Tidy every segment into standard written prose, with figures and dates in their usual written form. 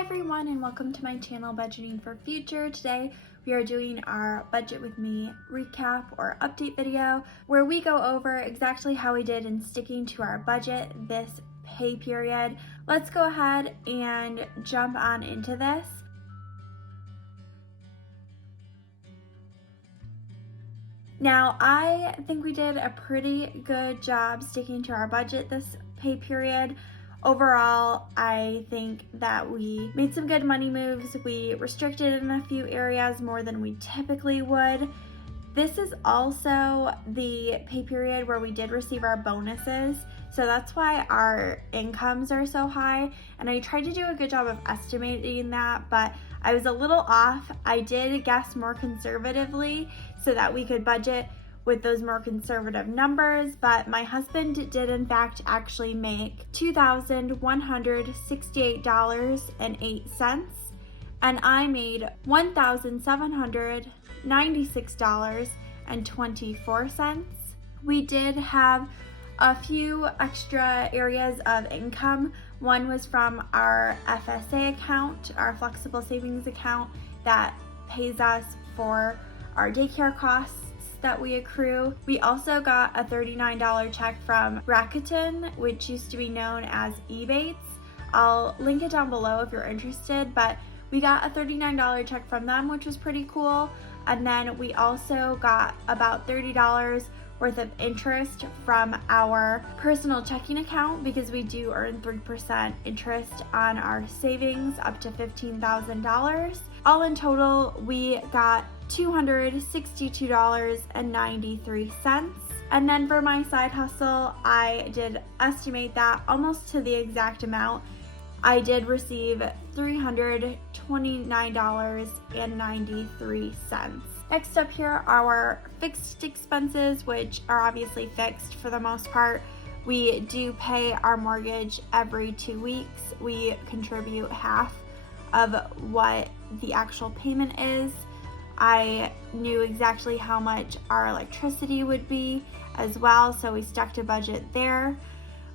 Hi everyone, and welcome to my channel Budgeting for Future. Today we are doing our Budget With Me recap or update video where we go over exactly how we did in sticking to our budget this pay period. Let's go ahead and jump on into this. Now, I think we did a pretty good job sticking to our budget this pay period. Overall, I think that we made some good money moves. We restricted in a few areas more than we typically would. This is also the pay period where we did receive our bonuses, so that's why our incomes are so high, and I tried to do a good job of estimating that, but I was a little off. I did guess more conservatively so that we could budget with those more conservative numbers, but my husband did in fact actually make $2,168.08, and I made $1,796.24. We did have a few extra areas of income. One was from our FSA account, our flexible savings account that pays us for our daycare costs that we accrue. We also got a $39 check from Rakuten, which used to be known as Ebates. I'll link it down below if you're interested, but we got a $39 check from them, which was pretty cool. And then we also got about $30 worth of interest from our personal checking account because we do earn 3% interest on our savings up to $15,000. All in total, we got $262.93. And then for my side hustle, I did estimate that almost to the exact amount. I did receive $329.93. Next up here are our fixed expenses, which are obviously fixed for the most part. We do pay our mortgage every 2 weeks. We contribute half of what the actual payment is. I knew exactly how much our electricity would be as well, so we stuck to budget there.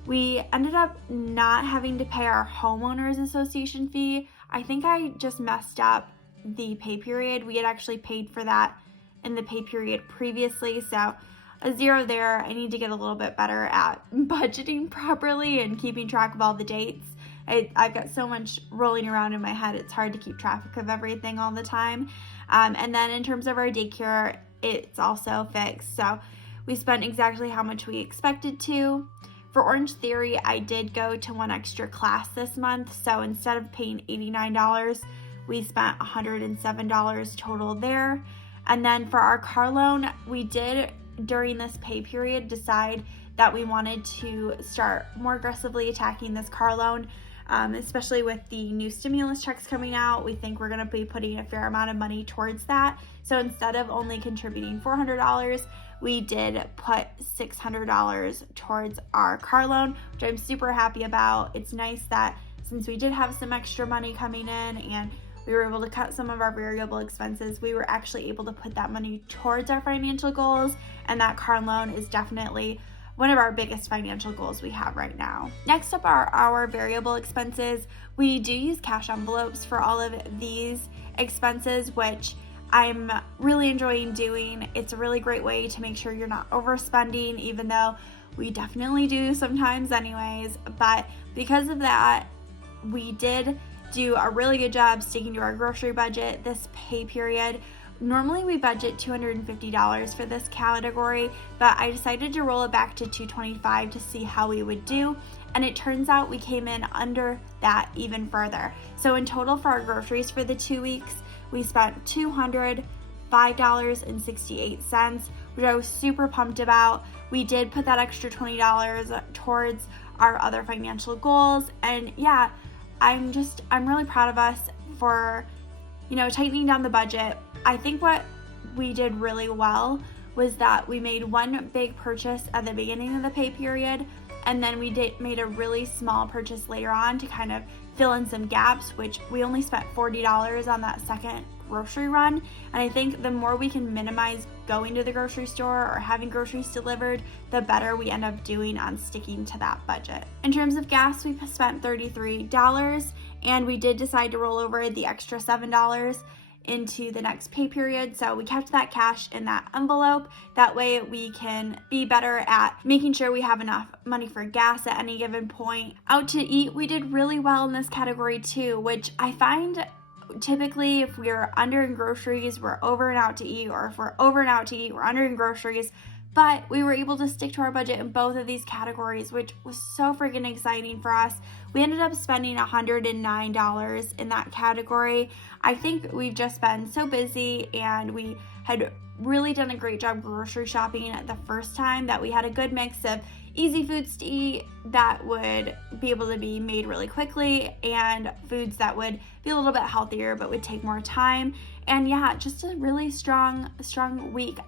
We ended up not having to pay our homeowners association fee. I think I just messed up the pay period. We had actually paid for that in the pay period previously, so a zero there. I need to get a little bit better at budgeting properly and keeping track of all the dates. I've got so much rolling around in my head, it's hard to keep track of everything all the time. And then in terms of our daycare, it's also fixed, so we spent exactly how much we expected to. For Orange Theory, I did go to one extra class this month, so instead of paying $89, we spent $107 total there. And then for our car loan, we did during this pay period decide that we wanted to start more aggressively attacking this car loan, especially with the new stimulus checks coming out. We think we're going to be putting a fair amount of money towards that. So instead of only contributing $400, we did put $600 towards our car loan, which I'm super happy about. It's nice that since we did have some extra money coming in and we were able to cut some of our variable expenses, we were actually able to put that money towards our financial goals, and that car loan is definitely one of our biggest financial goals we have right now. Next up are our variable expenses. We do use cash envelopes for all of these expenses, which I'm really enjoying doing. It's a really great way to make sure you're not overspending, even though we definitely do sometimes anyways. But because of that, we did do a really good job sticking to our grocery budget this pay period. Normally we budget $250 for this category, but I decided to roll it back to $225 to see how we would do, and it turns out we came in under that even further. So in total for our groceries for the 2 weeks, we spent $205.68, which I was super pumped about. We did put that extra $20 towards our other financial goals, and yeah, I'm really proud of us for, tightening down the budget. I think what we did really well was that we made one big purchase at the beginning of the pay period, and then we made a really small purchase later on to kind of fill in some gaps, which we only spent $40 on that second grocery run. And I think the more we can minimize going to the grocery store or having groceries delivered, the better we end up doing on sticking to that budget. In terms of gas, we spent $33, and we did decide to roll over the extra $7 into the next pay period. So we kept that cash in that envelope. That way we can be better at making sure we have enough money for gas at any given point. Out to eat, we did really well in this category too, which I find typically if we're under in groceries, we're over and out to eat, or if we're over and out to eat, we're under in groceries. But we were able to stick to our budget in both of these categories, which was so freaking exciting for us. We ended up spending $109 in that category. I think we've just been so busy, and we had really done a great job grocery shopping the first time that we had a good mix of easy foods to eat that would be able to be made really quickly, and foods that would be a little bit healthier but would take more time. And yeah, just a really strong week.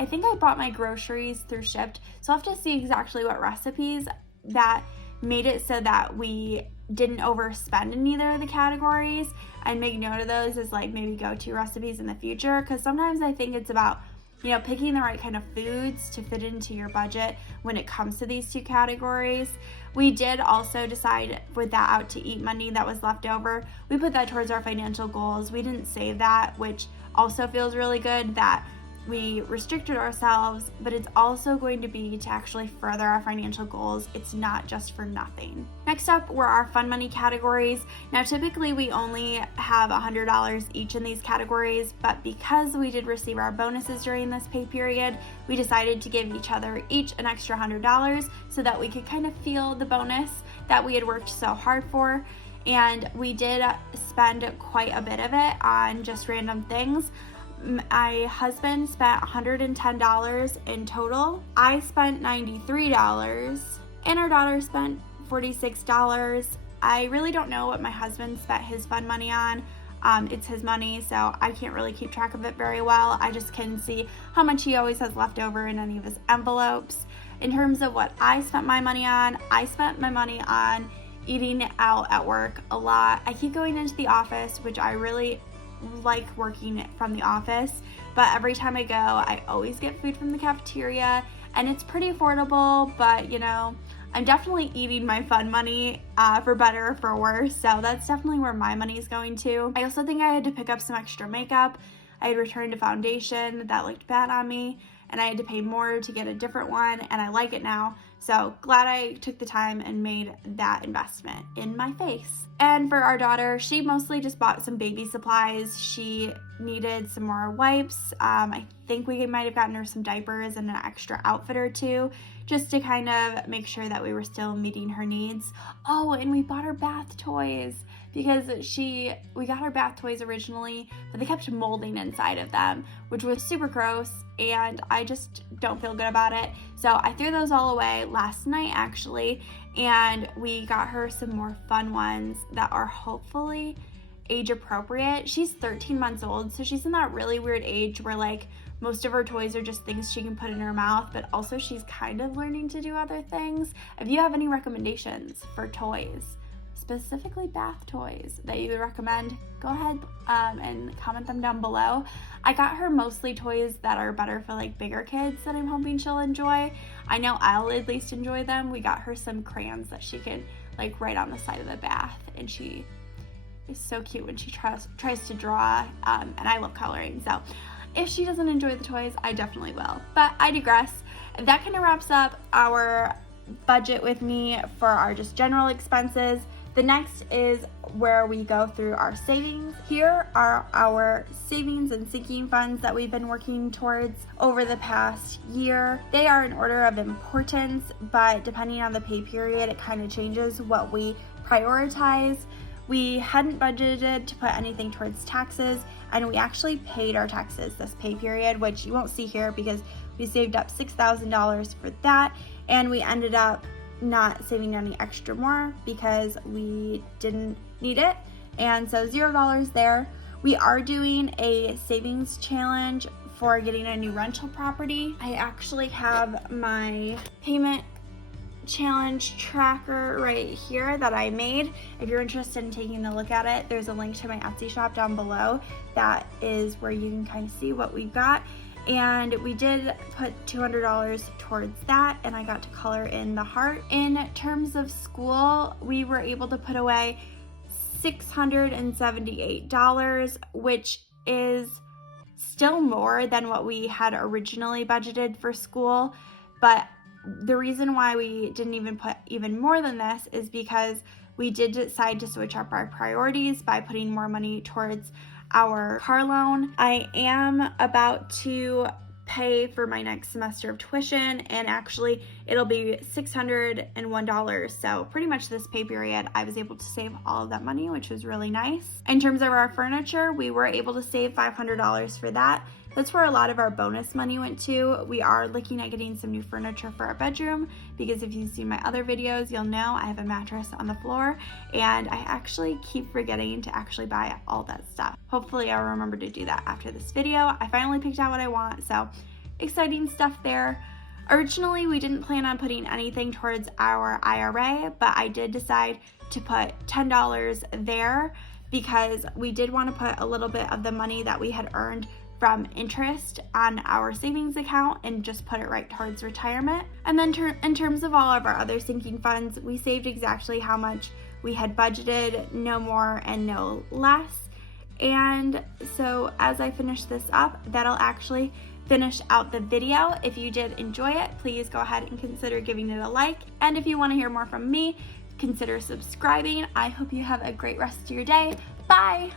I think I bought my groceries through Shipt, so I'll have to see exactly what recipes that made it so that we didn't overspend in either of the categories, and make note of those as like maybe go-to recipes in the future, because sometimes I think it's about, you know, picking the right kind of foods to fit into your budget when it comes to these two categories. We did also decide with that out to eat money that was left over, we put that towards our financial goals. We didn't save that, which also feels really good that we restricted ourselves, but it's also going to be to actually further our financial goals. It's not just for nothing. Next up were our fun money categories. Now, typically we only have $100 each in these categories, but because we did receive our bonuses during this pay period, we decided to give each other each an extra $100 so that we could kind of feel the bonus that we had worked so hard for. And we did spend quite a bit of it on just random things. My husband spent $110 in total. I spent $93, and our daughter spent $46. I really don't know what my husband spent his fun money on. It's his money, so I can't really keep track of it very well. I just can see how much he always has left over in any of his envelopes. In terms of what I spent my money on, I spent my money on eating out at work a lot. I keep going into the office, which I really like working from the office, but every time I go, I always get food from the cafeteria, and it's pretty affordable, but you know, I'm definitely eating my fun money for better or for worse, so that's definitely where my money is going to. I also think I had to pick up some extra makeup. I had returned a foundation that looked bad on me, and I had to pay more to get a different one, and I like it now. So glad I took the time and made that investment in my face. And for our daughter, she mostly just bought some baby supplies. She needed some more wipes. I think we might have gotten her some diapers and an extra outfit or two, just to kind of make sure that we were still meeting her needs. Oh, and we bought her bath toys, because we got her bath toys originally, but they kept molding inside of them, which was super gross, and I just don't feel good about it. So I threw those all away last night actually, and we got her some more fun ones that are hopefully age appropriate. She's 13 months old, so she's in that really weird age where like most of her toys are just things she can put in her mouth, but also she's kind of learning to do other things. If you have any recommendations for toys, specifically bath toys, that you would recommend, go ahead and comment them down below. I got her mostly toys that are better for like bigger kids that I'm hoping she'll enjoy. I know I'll at least enjoy them. We got her some crayons that she can like write on the side of the bath, and she is so cute when she tries to draw, and I love coloring, so if she doesn't enjoy the toys, I definitely will. But I digress. That kind of wraps up our budget with me for our just general expenses. The next is where we go through our savings. Here are our savings and sinking funds that we've been working towards over the past year. They are in order of importance, but depending on the pay period, it kind of changes what we prioritize. We hadn't budgeted to put anything towards taxes, and we actually paid our taxes this pay period, which you won't see here because we saved up $6,000 for that, and we ended up not saving any extra more because we didn't need it, and so $0 there. We are doing a savings challenge for getting a new rental property. I actually have my payment challenge tracker right here that I made. If you're interested in taking a look at it, there's a link to my Etsy shop down below. That is where you can kind of see what we've got. And we did put $200 towards that, and I got to color in the heart. In terms of school, we were able to put away $678, which is still more than what we had originally budgeted for school. But the reason why we didn't even put even more than this is because we did decide to switch up our priorities by putting more money towards our car loan. I am about to pay for my next semester of tuition, and actually it'll be $601. So pretty much this pay period I was able to save all of that money, which was really nice. In terms of our furniture, we were able to save $500 for that. That's where a lot of our bonus money went to. We are looking at getting some new furniture for our bedroom because if you've seen my other videos, you'll know I have a mattress on the floor and I actually keep forgetting to actually buy all that stuff. Hopefully I'll remember to do that after this video. I finally picked out what I want, so exciting stuff there. Originally, we didn't plan on putting anything towards our IRA, but I did decide to put $10 there because we did want to put a little bit of the money that we had earned from interest on our savings account and just put it right towards retirement. And then in terms of all of our other sinking funds, we saved exactly how much we had budgeted, no more and no less. And so as I finish this up, that'll actually finish out the video. If you did enjoy it, please go ahead and consider giving it a like. And if you want to hear more from me, consider subscribing. I hope you have a great rest of your day. Bye!